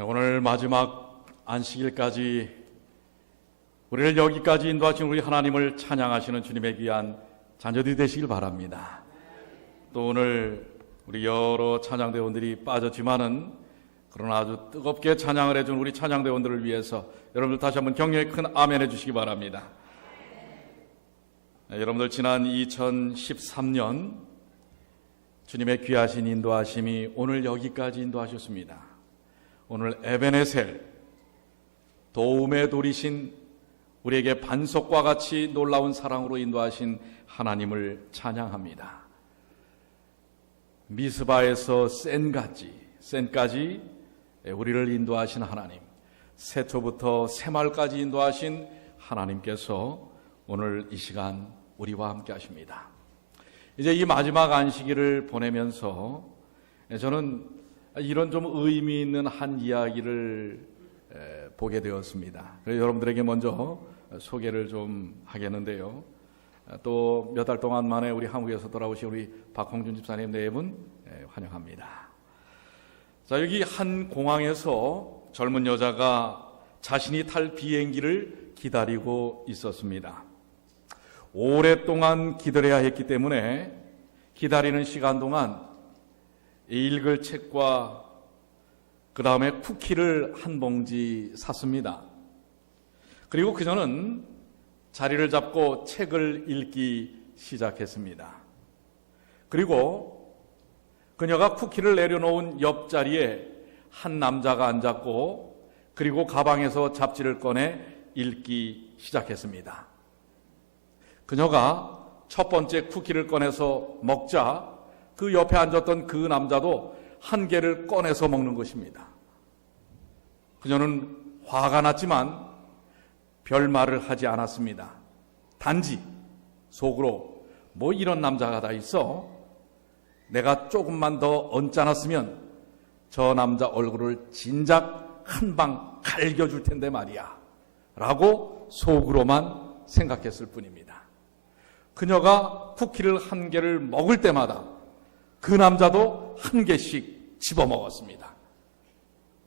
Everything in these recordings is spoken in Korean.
오늘 마지막 안식일까지 우리를 여기까지 인도하신 우리 하나님을 찬양하시는 주님의 귀한 자녀들이 되시길 바랍니다. 또 오늘 우리 여러 찬양대원들이 빠졌지만은 그러나 아주 뜨겁게 찬양을 해준 우리 찬양대원들을 위해서 여러분들 다시 한번 격려의 큰 아멘 해주시기 바랍니다. 여러분들 지난 2013년 주님의 귀하신 인도하심이 오늘 여기까지 인도하셨습니다. 오늘 에베네셀, 도움의 돌이신 우리에게 반석과 같이 놀라운 사랑으로 인도하신 하나님을 찬양합니다. 미스바에서 센까지 우리를 인도하신 하나님, 세초부터 새말까지 인도하신 하나님께서 오늘 이 시간 우리와 함께 하십니다. 이제 이 마지막 안식일을 보내면서 저는 이런 좀 의미 있는 한 이야기를 보게 되었습니다. 그래서 여러분들에게 먼저 소개를 좀 하겠는데요. 또 몇 달 동안 만에 우리 한국에서 돌아오신 우리 박홍준 집사님 네 분 환영합니다. 자, 여기 한 공항에서 젊은 여자가 자신이 탈 비행기를 기다리고 있었습니다. 오랫동안 기다려야 했기 때문에 기다리는 시간 동안 읽을 책과 그 다음에 쿠키를 한 봉지 샀습니다. 그리고 그녀는 자리를 잡고 책을 읽기 시작했습니다. 그리고 그녀가 쿠키를 내려놓은 옆자리에 한 남자가 앉았고 그리고 가방에서 잡지를 꺼내 읽기 시작했습니다. 그녀가 첫 번째 쿠키를 꺼내서 먹자 그 옆에 앉았던 그 남자도 한 개를 꺼내서 먹는 것입니다. 그녀는 화가 났지만 별말을 하지 않았습니다. 단지 속으로 뭐 이런 남자가 다 있어? 내가 조금만 더 언짢았으면 저 남자 얼굴을 진작 한 방 갈겨줄 텐데 말이야 라고 속으로만 생각했을 뿐입니다. 그녀가 쿠키를 한 개를 먹을 때마다 그 남자도 한 개씩 집어먹었습니다.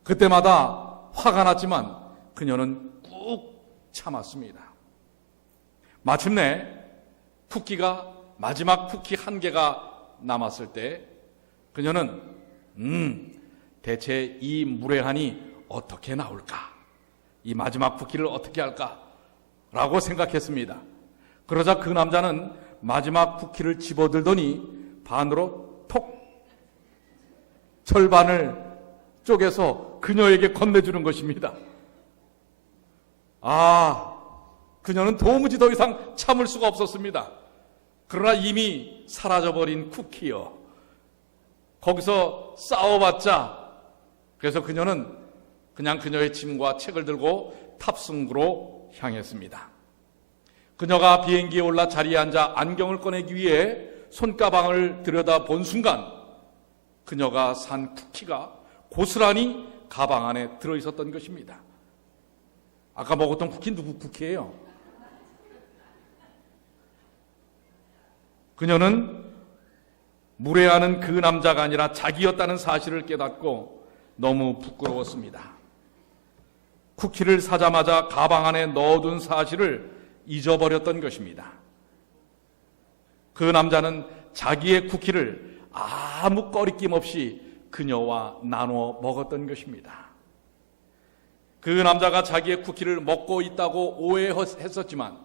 그때마다 화가 났지만 그녀는 꾹 참았습니다. 마침내 마지막 쿠키 한 개가 남았을 때 그녀는 대체 이 무례한이 어떻게 나올까? 이 마지막 쿠키를 어떻게 할까? 라고 생각했습니다. 그러자 그 남자는 마지막 쿠키를 집어들더니 반으로 톡 절반을 쪼개서 그녀에게 건네주는 것입니다. 그녀는 도무지 더 이상 참을 수가 없었습니다. 그러나 이미 사라져버린 쿠키요. 거기서 싸워봤자 그래서 그녀는 그냥 그녀의 짐과 책을 들고 탑승구로 향했습니다. 그녀가 비행기에 올라 자리에 앉아 안경을 꺼내기 위해 손가방을 들여다본 순간 그녀가 산 쿠키가 고스란히 가방 안에 들어있었던 것입니다. 아까 먹었던 쿠키 누구 쿠키예요? 그녀는 무례하는 그 남자가 아니라 자기였다는 사실을 깨닫고 너무 부끄러웠습니다. 쿠키를 사자마자 가방 안에 넣어둔 사실을 잊어버렸던 것입니다. 그 남자는 자기의 쿠키를 아무 꺼리낌 없이 그녀와 나눠 먹었던 것입니다. 그 남자가 자기의 쿠키를 먹고 있다고 오해했었지만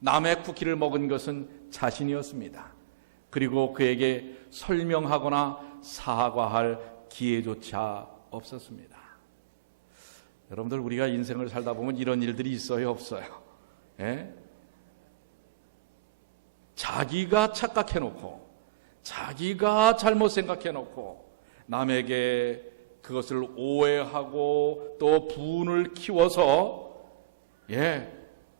남의 쿠키를 먹은 것은 자신이었습니다. 그리고 그에게 설명하거나 사과할 기회조차 없었습니다. 여러분들 우리가 인생을 살다 보면 이런 일들이 있어요, 없어요? 예? 자기가 착각해놓고 자기가 잘못 생각해놓고 남에게 그것을 오해하고 또 분을 키워서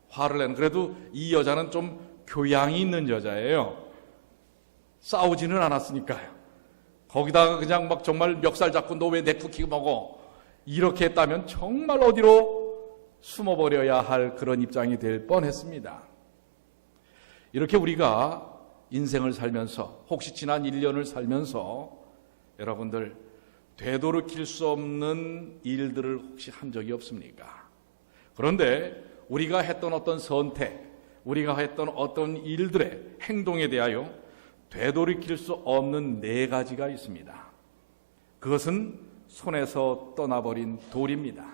화를 내는. 그래도 이 여자는 좀 교양이 있는 여자예요. 싸우지는 않았으니까요. 거기다가 그냥 막 정말 멱살 잡고 너 왜 내 쿠키 먹어? 이렇게 했다면 정말 어디로 숨어버려야 할 그런 입장이 될 뻔했습니다. 이렇게 우리가 인생을 살면서 혹시 지난 1년을 살면서 여러분들 되돌이킬 수 없는 일들을 혹시 한 적이 없습니까? 그런데 우리가 했던 어떤 선택, 우리가 했던 어떤 일들의 행동에 대하여 되돌이킬 수 없는 4가지가 있습니다. 그것은 손에서 떠나버린 돌입니다.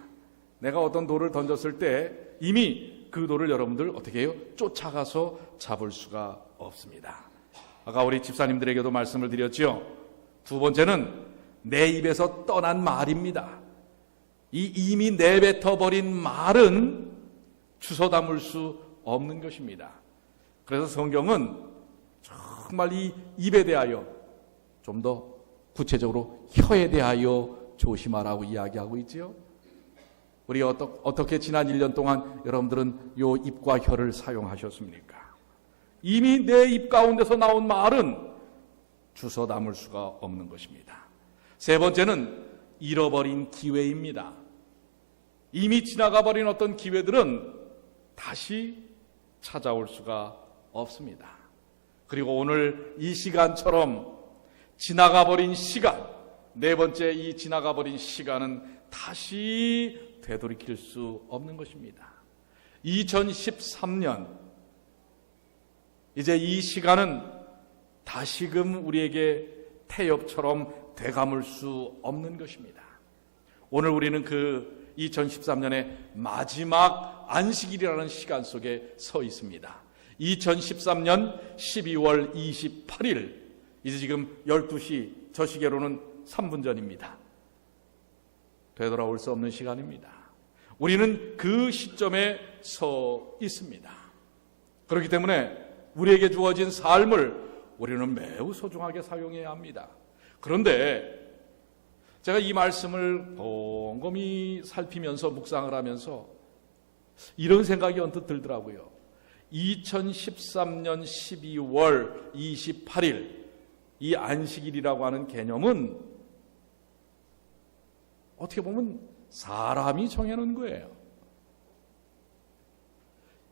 내가 어떤 돌을 던졌을 때 이미 그 돌을 여러분들 어떻게 해요? 쫓아가서 잡을 수가 없습니다. 아까 우리 집사님들에게도 말씀을 드렸죠. 2번째는 내 입에서 떠난 말입니다. 이미 내뱉어버린 말은 주워 담을 수 없는 것입니다. 그래서 성경은 정말 이 입에 대하여 좀 더 구체적으로 혀에 대하여 조심하라고 이야기하고 있지요. 우리 어떻게 지난 1년 동안 여러분들은 요 입과 혀를 사용하셨습니까? 이미 내 입 가운데서 나온 말은 주워 담을 수가 없는 것입니다. 3번째는 잃어버린 기회입니다. 이미 지나가 버린 어떤 기회들은 다시 찾아올 수가 없습니다. 그리고 오늘 이 시간처럼 지나가 버린 시간, 4번째 이 지나가 버린 시간은 다시 되돌이킬 수 없는 것입니다. 2013년, 이제 이 시간은 다시금 우리에게 태엽처럼 되감을 수 없는 것입니다. 오늘 우리는 그 2013년의 마지막 안식일이라는 시간 속에 서 있습니다. 2013년 12월 28일, 이제 지금 12시, 저 시계로는 3분 전입니다. 되돌아올 수 없는 시간입니다. 우리는 그 시점에 서 있습니다. 그렇기 때문에 우리에게 주어진 삶을 우리는 매우 소중하게 사용해야 합니다. 그런데 제가 이 말씀을 곰곰이 살피면서 묵상을 하면서 이런 생각이 언뜻 들더라고요. 2013년 12월 28일 이 안식일이라고 하는 개념은 어떻게 보면 사람이 정해놓은 거예요.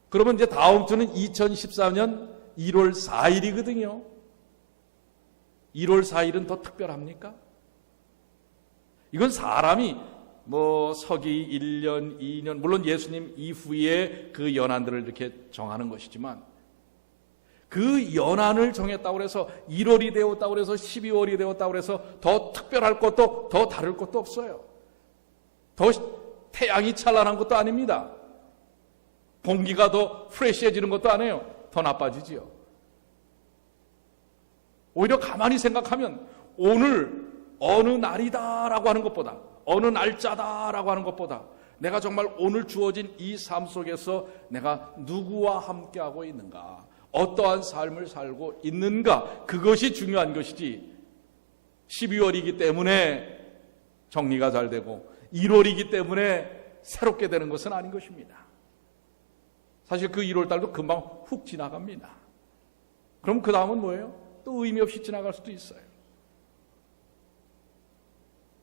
그러면 이제 다음 주는 2014년 1월 4일이거든요. 1월 4일은 더 특별합니까? 이건 사람이 서기 1년, 2년, 물론 예수님 이후에 그 연한들을 이렇게 정하는 것이지만 그 연한을 정했다고 해서 1월이 되었다고 해서 12월이 되었다고 해서 더 특별할 것도 더 다를 것도 없어요. 더 태양이 찬란한 것도 아닙니다. 공기가 더 프레시해지는 것도 아니에요. 더 나빠지지요. 오히려 가만히 생각하면 오늘 어느 날이다라고 하는 것보다, 어느 날짜다라고 하는 것보다 내가 정말 오늘 주어진 이 삶 속에서 내가 누구와 함께하고 있는가, 어떠한 삶을 살고 있는가, 그것이 중요한 것이지 12월이기 때문에 정리가 잘 되고 1월이기 때문에 새롭게 되는 것은 아닌 것입니다. 사실 그 1월달도 금방 훅 지나갑니다. 그럼 그 다음은 뭐예요? 또 의미 없이 지나갈 수도 있어요.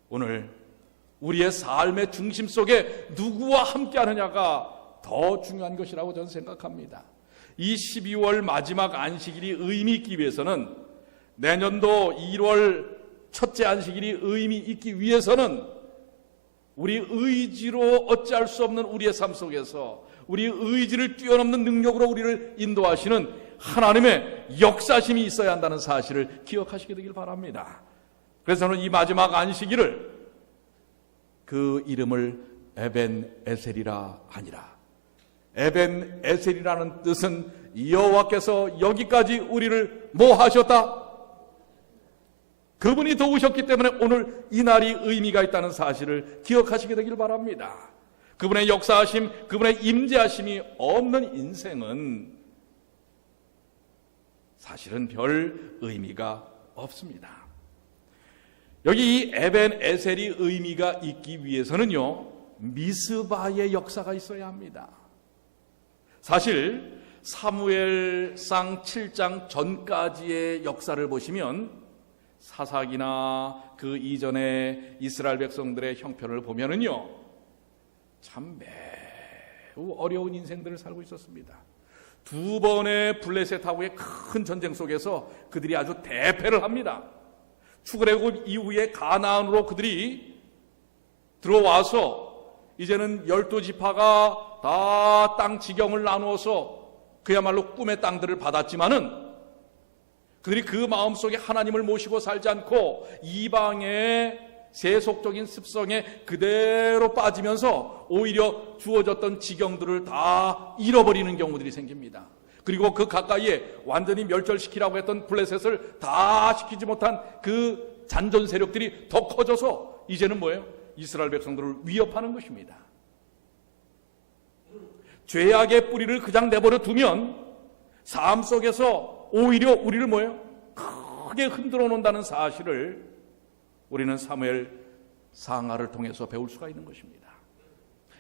오늘 우리의 삶의 중심 속에 누구와 함께 하느냐가 더 중요한 것이라고 저는 생각합니다. 이 12월 마지막 안식일이 의미 있기 위해서는, 내년도 1월 첫째 안식일이 의미 있기 위해서는 우리 의지로 어찌할 수 없는 우리의 삶 속에서 우리 의지를 뛰어넘는 능력으로 우리를 인도하시는 하나님의 역사심이 있어야 한다는 사실을 기억하시게 되길 바랍니다. 그래서 저는 이 마지막 안식일을 그 이름을 에벤에셀이라 하니라. 에벤에셀이라는 뜻은 여호와께서 여기까지 우리를 뭐 하셨다? 그분이 도우셨기 때문에 오늘 이 날이 의미가 있다는 사실을 기억하시게 되길 바랍니다. 그분의 역사하심, 그분의 임재하심이 없는 인생은 사실은 별 의미가 없습니다. 여기 이 에벤에셀이 의미가 있기 위해서는요, 미스바의 역사가 있어야 합니다. 사실 사무엘상 7장 전까지의 역사를 보시면, 사사기나 그 이전에 이스라엘 백성들의 형편을 보면은요, 참 매우 어려운 인생들을 살고 있었습니다. 2번의 블레셋하고의 큰 전쟁 속에서 그들이 아주 대패를 합니다. 출애굽 이후에 가나안으로 그들이 들어와서 이제는 12지파가 다 땅 지경을 나누어서 그야말로 꿈의 땅들을 받았지만은 그들이 그 마음속에 하나님을 모시고 살지 않고 이방의 세속적인 습성에 그대로 빠지면서 오히려 주어졌던 지경들을 다 잃어버리는 경우들이 생깁니다. 그리고 그 가까이에 완전히 멸절시키라고 했던 블레셋을 다 시키지 못한 그 잔존 세력들이 더 커져서 이제는 뭐예요? 이스라엘 백성들을 위협하는 것입니다. 죄악의 뿌리를 그냥 내버려 두면 삶 속에서 오히려 우리를 뭐예요? 크게 흔들어 놓는다는 사실을 우리는 사무엘 상하를 통해서 배울 수가 있는 것입니다.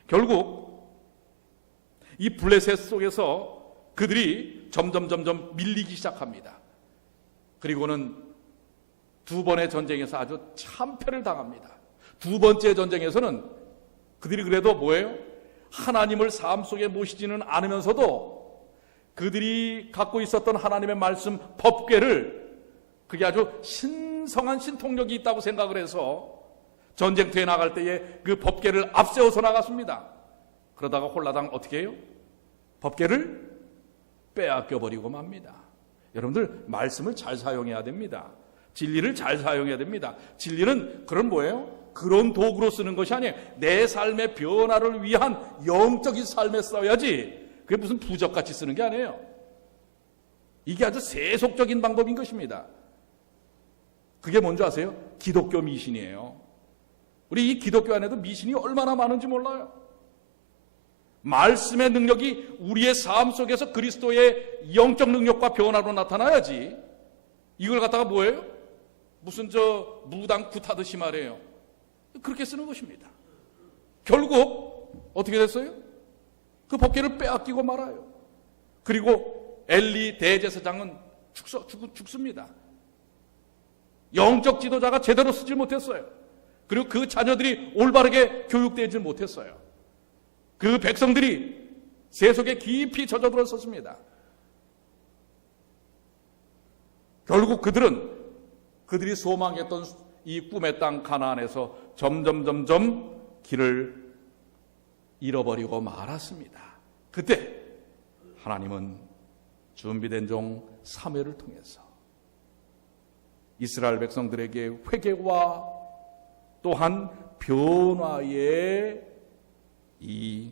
결국 이 블레셋 속에서 그들이 점점 밀리기 시작합니다. 그리고는 두 번의 전쟁에서 아주 참패를 당합니다. 두 번째 전쟁에서는 그들이 그래도 뭐예요? 하나님을 삶 속에 모시지는 않으면서도 그들이 갖고 있었던 하나님의 말씀 법궤를 그게 아주 신성한 신통력이 있다고 생각을 해서 전쟁터에 나갈 때에 그 법궤를 앞세워서 나갔습니다. 그러다가 홀라당 어떻게 해요? 법궤를 빼앗겨버리고 맙니다. 여러분들 말씀을 잘 사용해야 됩니다. 진리를 잘 사용해야 됩니다. 진리는 그런 뭐예요? 그런 도구로 쓰는 것이 아니에요. 내 삶의 변화를 위한 영적인 삶에 써야지 그게 무슨 부적같이 쓰는 게 아니에요. 이게 아주 세속적인 방법인 것입니다. 그게 뭔지 아세요? 기독교 미신이에요. 우리 이 기독교 안에도 미신이 얼마나 많은지 몰라요. 말씀의 능력이 우리의 삶 속에서 그리스도의 영적 능력과 변화로 나타나야지 이걸 갖다가 뭐예요? 무슨 무당 굿하듯이 말해요. 그렇게 쓰는 것입니다. 결국 어떻게 됐어요? 그 법궤를 빼앗기고 말아요. 그리고 엘리 대제사장은 죽습니다. 영적 지도자가 제대로 쓰지 못했어요. 그리고 그 자녀들이 올바르게 교육되지 못했어요. 그 백성들이 세속에 깊이 젖어들었었습니다. 결국 그들이 소망했던 이 꿈의 땅 가나안에서 점점 길을 잃어버리고 말았습니다. 그때 하나님은 준비된 종 사무엘을 통해서 이스라엘 백성들에게 회개와 또한 변화의 이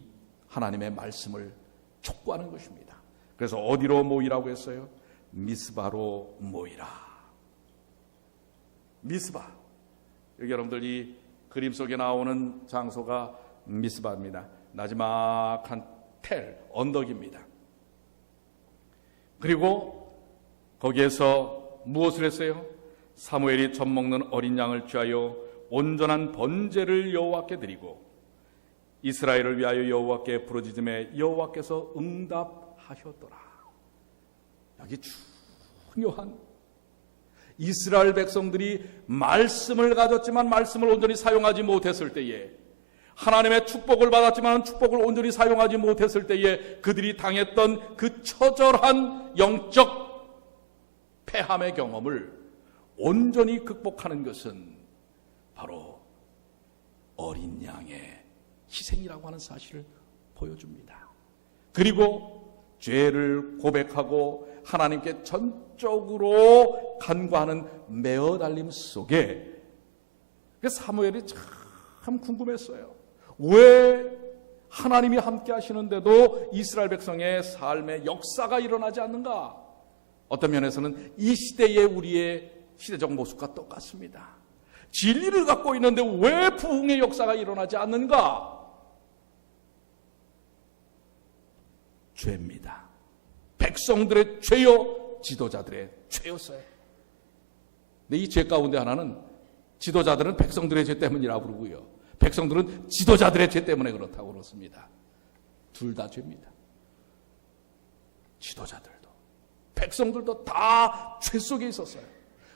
하나님의 말씀을 촉구하는 것입니다. 그래서 어디로 모이라고 했어요? 미스바로 모이라. 미스바. 여기 여러분들 이 그림 속에 나오는 장소가 미스바입니다. 나지막한 텔, 언덕입니다. 그리고 거기에서 무엇을 했어요? 사무엘이 젖 먹는 어린 양을 취하여 온전한 번제를 여호와께 드리고 이스라엘을 위하여 여호와께 부르짖음에 여호와께서 응답하셨더라. 여기 중요한 이스라엘 백성들이 말씀을 가졌지만 말씀을 온전히 사용하지 못했을 때에 하나님의 축복을 받았지만 축복을 온전히 사용하지 못했을 때에 그들이 당했던 그 처절한 영적 패함의 경험을 온전히 극복하는 것은 바로 어린 양의 희생이라고 하는 사실을 보여줍니다. 그리고 죄를 고백하고 하나님께 전적으로 간구하는 매어달림 속에 사무엘이 참 궁금했어요. 왜 하나님이 함께 하시는데도 이스라엘 백성의 삶의 역사가 일어나지 않는가? 어떤 면에서는 이 시대의 우리의 시대적 모습과 똑같습니다. 진리를 갖고 있는데 왜 부흥의 역사가 일어나지 않는가? 죄입니다. 백성들의 죄요, 지도자들의 죄였어요. 근데 이 죄 가운데 하나는 지도자들은 백성들의 죄 때문이라고 그러고요. 백성들은 지도자들의 죄 때문에 그렇다고 그렇습니다. 둘 다 죄입니다. 지도자들도 백성들도 다 죄 속에 있었어요.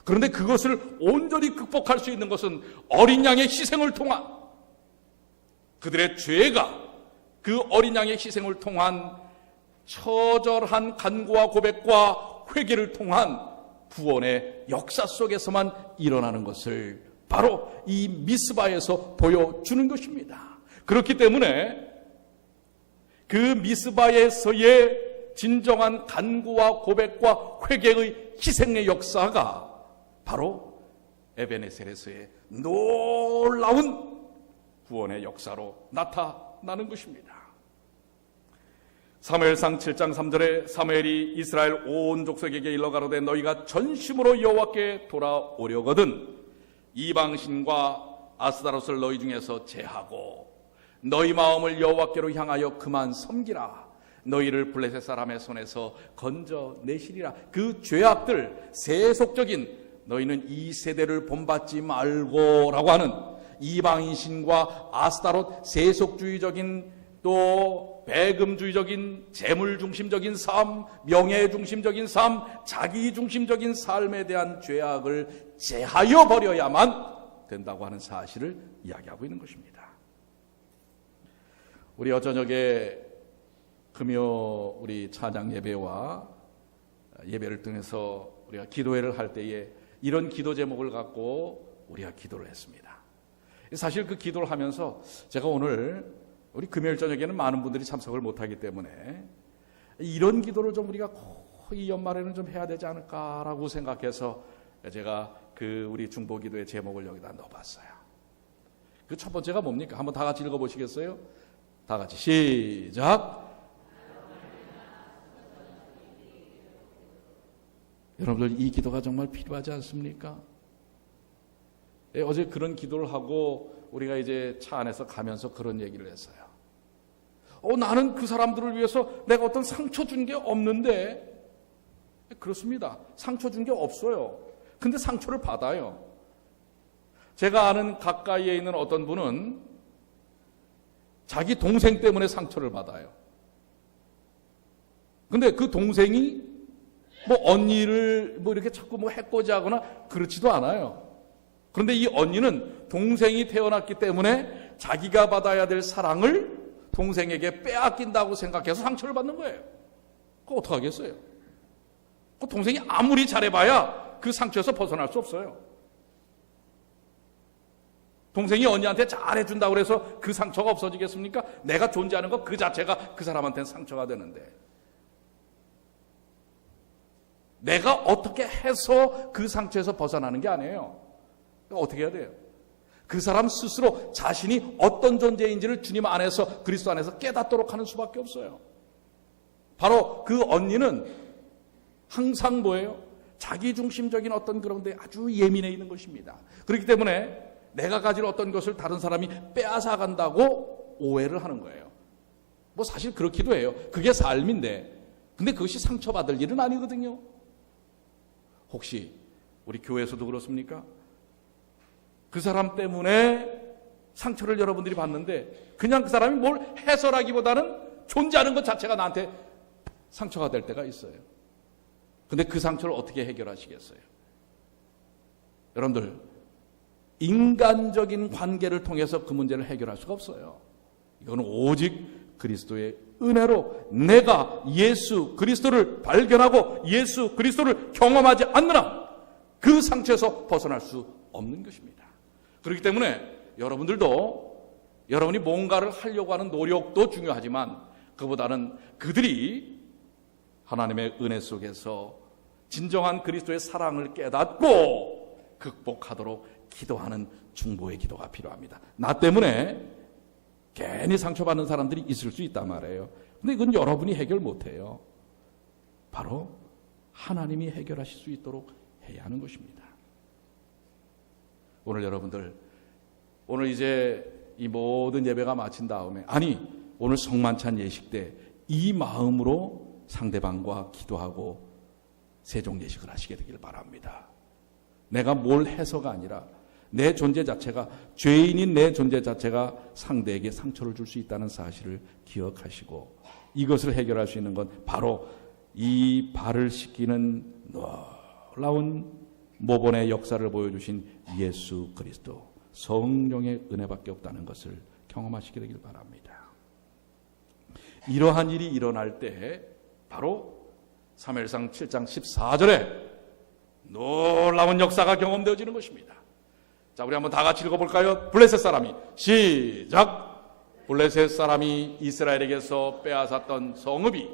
그런데 그것을 온전히 극복할 수 있는 것은 어린 양의 희생을 통한 그들의 죄가 그 어린 양의 희생을 통한 처절한 간구와 고백과 회개를 통한 구원의 역사 속에서만 일어나는 것을 바로 이 미스바에서 보여주는 것입니다. 그렇기 때문에 그 미스바에서의 진정한 간구와 고백과 회개의 희생의 역사가 바로 에베네셀에서의 놀라운 구원의 역사로 나타나는 것입니다. 사무엘상 7장 3절에 사무엘이 이스라엘 온 족속에게 일러 가로되 너희가 전심으로 여호와께 돌아오려거든 이방신과 아스다롯을 너희 중에서 제하고 너희 마음을 여호와께로 향하여 그만 섬기라. 너희를 블레셋 사람의 손에서 건져내시리라. 그 죄악들, 세속적인 너희는 이 세대를 본받지 말고 라고 하는 이방인신과 아스다롯 세속주의적인 또 배금주의적인 재물중심적인 삶, 명예중심적인 삶, 자기중심적인 삶에 대한 죄악을 제하여 버려야만 된다고 하는 사실을 이야기하고 있는 것입니다. 우리 어저녁에 금요 우리 찬양 예배와 예배를 통해서 우리가 기도회를 할 때에 이런 기도 제목을 갖고 우리가 기도를 했습니다. 사실 그 기도를 하면서 제가 오늘 우리 금요일 저녁에는 많은 분들이 참석을 못하기 때문에 이런 기도를 좀 우리가 이 연말에는 좀 해야 되지 않을까라고 생각해서 제가 그 우리 중보기도의 제목을 여기다 넣어봤어요. 그 첫 번째가 뭡니까? 한번 다 같이 읽어보시겠어요? 다 같이 시작. 여러분들 이 기도가 정말 필요하지 않습니까? 어제 그런 기도를 하고 우리가 이제 차 안에서 가면서 그런 얘기를 했어요. 나는 그 사람들을 위해서 내가 어떤 상처 준 게 없는데. 그렇습니다. 상처 준 게 없어요. 근데 상처를 받아요. 제가 아는 가까이에 있는 어떤 분은 자기 동생 때문에 상처를 받아요. 근데 그 동생이 뭐 언니를 뭐 이렇게 자꾸 뭐 해코지하거나 그렇지도 않아요. 그런데 이 언니는 동생이 태어났기 때문에 자기가 받아야 될 사랑을 동생에게 빼앗긴다고 생각해서 상처를 받는 거예요. 그거 어떡하겠어요? 그 동생이 아무리 잘해봐야 그 상처에서 벗어날 수 없어요. 동생이 언니한테 잘해준다고 해서 그 상처가 없어지겠습니까? 내가 존재하는 것 그 자체가 그 사람한테는 상처가 되는데 내가 어떻게 해서 그 상처에서 벗어나는 게 아니에요. 어떻게 해야 돼요? 그 사람 스스로 자신이 어떤 존재인지를 주님 안에서 그리스도 안에서 깨닫도록 하는 수밖에 없어요. 바로 그 언니는 항상 뭐예요? 자기중심적인 어떤 그런 데 아주 예민해 있는 것입니다. 그렇기 때문에 내가 가진 어떤 것을 다른 사람이 빼앗아 간다고 오해를 하는 거예요. 뭐 사실 그렇기도 해요. 그게 삶인데 근데 그것이 상처받을 일은 아니거든요. 혹시 우리 교회에서도 그렇습니까? 그 사람 때문에 상처를 여러분들이 받는데 그냥 그 사람이 뭘 해서라기보다는 존재하는 것 자체가 나한테 상처가 될 때가 있어요. 근데 그 상처를 어떻게 해결하시겠어요? 여러분들 인간적인 관계를 통해서 그 문제를 해결할 수가 없어요. 이거는 오직 그리스도의 은혜로 내가 예수 그리스도를 발견하고 예수 그리스도를 경험하지 않는 한 그 상처에서 벗어날 수 없는 것입니다. 그렇기 때문에 여러분들도 여러분이 뭔가를 하려고 하는 노력도 중요하지만 그보다는 그들이 하나님의 은혜 속에서 진정한 그리스도의 사랑을 깨닫고 극복하도록 기도하는 중보의 기도가 필요합니다. 나 때문에 괜히 상처받는 사람들이 있을 수 있단 말이에요. 근데 이건 여러분이 해결 못해요. 바로 하나님이 해결하실 수 있도록 해야 하는 것입니다. 오늘 여러분들 오늘 이제 이 모든 예배가 마친 다음에 오늘 성만찬 예식 때 이 마음으로 상대방과 기도하고 세종 예식을 하시게 되길 바랍니다. 내가 뭘 해서가 아니라 내 존재 자체가 죄인인 내 존재 자체가 상대에게 상처를 줄 수 있다는 사실을 기억하시고 이것을 해결할 수 있는 건 바로 이 발을 씻기는 놀라운 모본의 역사를 보여주신 예수 그리스도 성령의 은혜밖에 없다는 것을 경험하시게 되길 바랍니다. 이러한 일이 일어날 때 바로 사무엘상 7장 14절에 놀라운 역사가 경험되어지는 것입니다. 자, 우리 한번 다 같이 읽어볼까요? 블레셋 사람이 시작. 블레셋 사람이 이스라엘에게서 빼앗았던 성읍이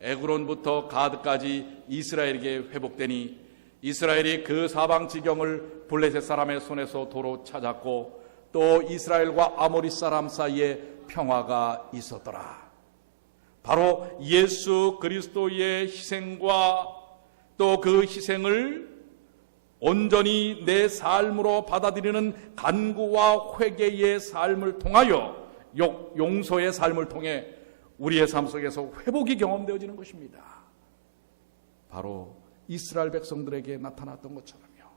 에그론부터 가드까지 이스라엘에게 회복되니 이스라엘이 그 사방 지경을 블레셋 사람의 손에서 도로 찾았고 또 이스라엘과 아모리 사람 사이에 평화가 있었더라. 바로 예수 그리스도의 희생과 또 그 희생을 온전히 내 삶으로 받아들이는 간구와 회개의 삶을 통하여 용서의 삶을 통해 우리의 삶 속에서 회복이 경험되어지는 것입니다. 바로 이스라엘 백성들에게 나타났던 것처럼요.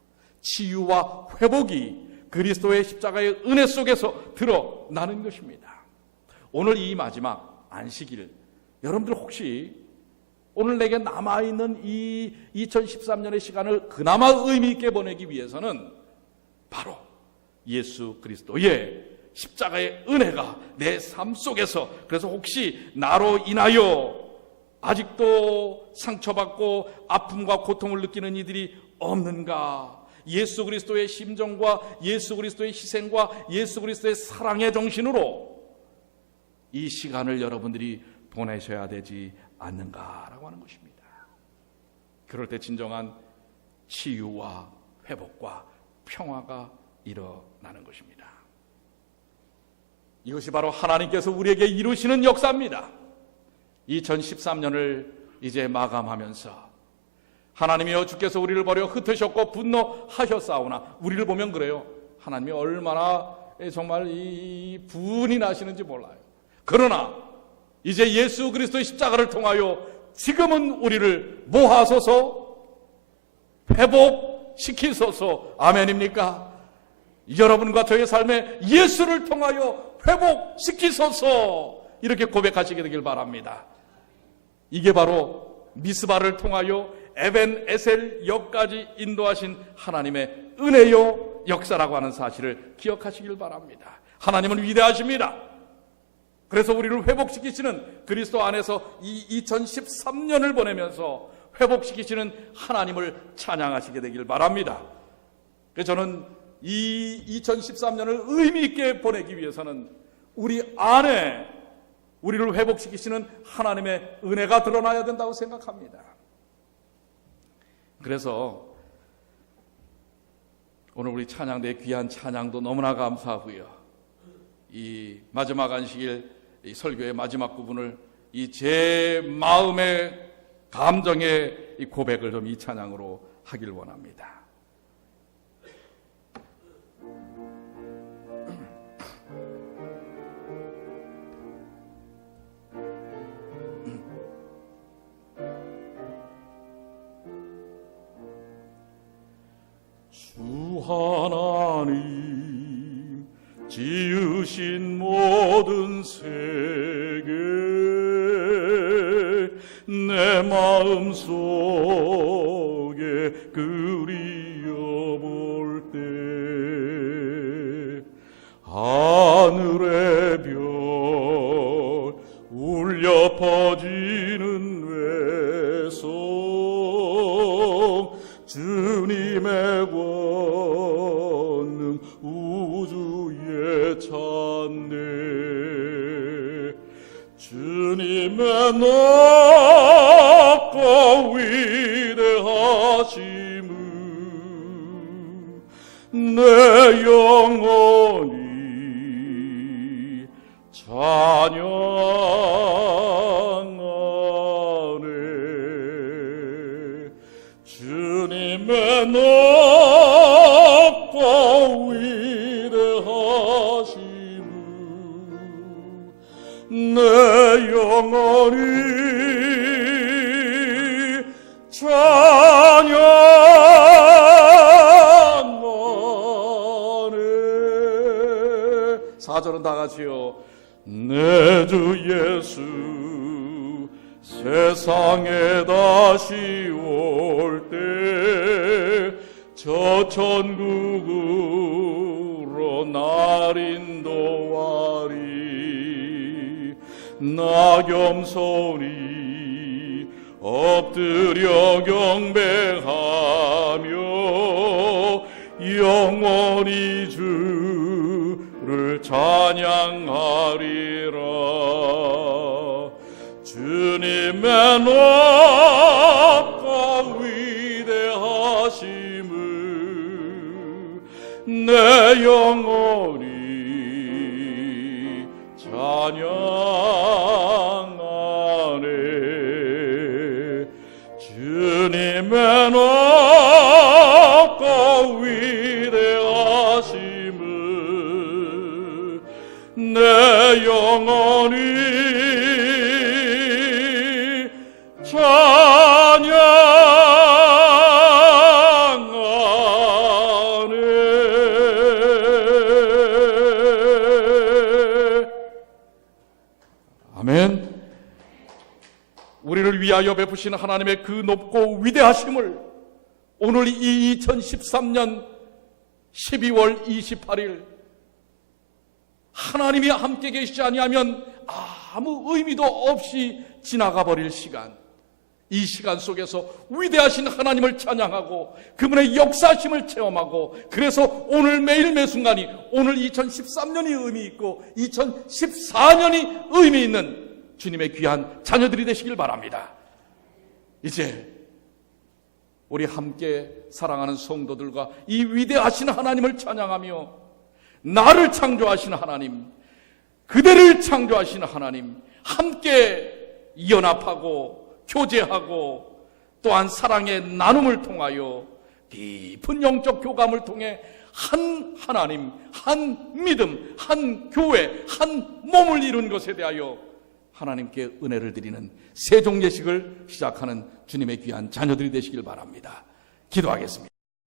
치유와 회복이 그리스도의 십자가의 은혜 속에서 드러나는 것입니다. 오늘 이 마지막 안식일, 여러분들 혹시 오늘 내게 남아있는 이 2013년의 시간을 그나마 의미 있게 보내기 위해서는 바로 예수 그리스도의 십자가의 은혜가 내 삶 속에서, 그래서 혹시 나로 인하여 아직도 상처받고 아픔과 고통을 느끼는 이들이 없는가? 예수 그리스도의 심정과 예수 그리스도의 희생과 예수 그리스도의 사랑의 정신으로 이 시간을 여러분들이 보내셔야 되지 않는가라고 하는 것입니다. 그럴 때 진정한 치유와 회복과 평화가 일어나는 것입니다. 이것이 바로 하나님께서 우리에게 이루시는 역사입니다. 2013년을 이제 마감하면서 하나님이여 주께서 우리를 버려 흩으셨고 분노하셨사오나, 우리를 보면 그래요. 하나님이 얼마나 정말 이 분이 나시는지 몰라요. 그러나 이제 예수 그리스도의 십자가를 통하여 지금은 우리를 모아소서, 회복시키소서. 아멘입니까? 여러분과 저의 삶에 예수를 통하여 회복시키소서, 이렇게 고백하시게 되길 바랍니다. 이게 바로 미스바를 통하여 에벤 에셀 역까지 인도하신 하나님의 은혜요 역사라고 하는 사실을 기억하시길 바랍니다. 하나님은 위대하십니다. 그래서 우리를 회복시키시는, 그리스도 안에서 이 2013년을 보내면서 회복시키시는 하나님을 찬양하시게 되길 바랍니다. 그래서 저는 이 2013년을 의미 있게 보내기 위해서는 우리 안에 우리를 회복시키시는 하나님의 은혜가 드러나야 된다고 생각합니다. 그래서 오늘 우리 찬양대의 귀한 찬양도 너무나 감사하고요. 이 마지막 안식일 이 설교의 마지막 부분을 이 제 마음의 감정의 이 고백을 좀 이 찬양으로 하길 원합니다. 주 하나님 지으신 모든 세계 내 마음 속에 그리워볼 때 하늘의 별 울려 퍼지는 외성 주님의 권능 우주에 찬네 주님의 높고 위대하심은 내 영혼이 찬양하네 주님의 높고 위대하심은 내 영혼이 찬양하네. 4절은 다 같이요. 내 주 예수 세상에 다시 올 때 저 천국으로 날 인도하리 나 겸손히 엎드려 경배하며 영원히 주를 찬양하리라. 주님의 높고 위대하심을 내 영혼이 찬양하네. 주님의 높고 위대하심을 내 영혼이 아멘. 우리를 위하여 베푸신 하나님의 그 높고 위대하심을 오늘 이 2013년 12월 28일 하나님이 함께 계시지 아니하면 아무 의미도 없이 지나가 버릴 시간, 이 시간 속에서 위대하신 하나님을 찬양하고 그분의 역사심을 체험하고, 그래서 오늘 매일 매순간이 오늘 2013년이 의미 있고 2014년이 의미 있는 주님의 귀한 자녀들이 되시길 바랍니다. 이제 우리 함께 사랑하는 성도들과 이 위대하신 하나님을 찬양하며 나를 창조하신 하나님, 그대를 창조하신 하나님 함께 연합하고 교제하고 또한 사랑의 나눔을 통하여 깊은 영적 교감을 통해 한 하나님, 한 믿음, 한 교회, 한 몸을 이룬 것에 대하여 하나님께 은혜를 드리는 세종 예식을 시작하는 주님의 귀한 자녀들이 되시길 바랍니다. 기도하겠습니다.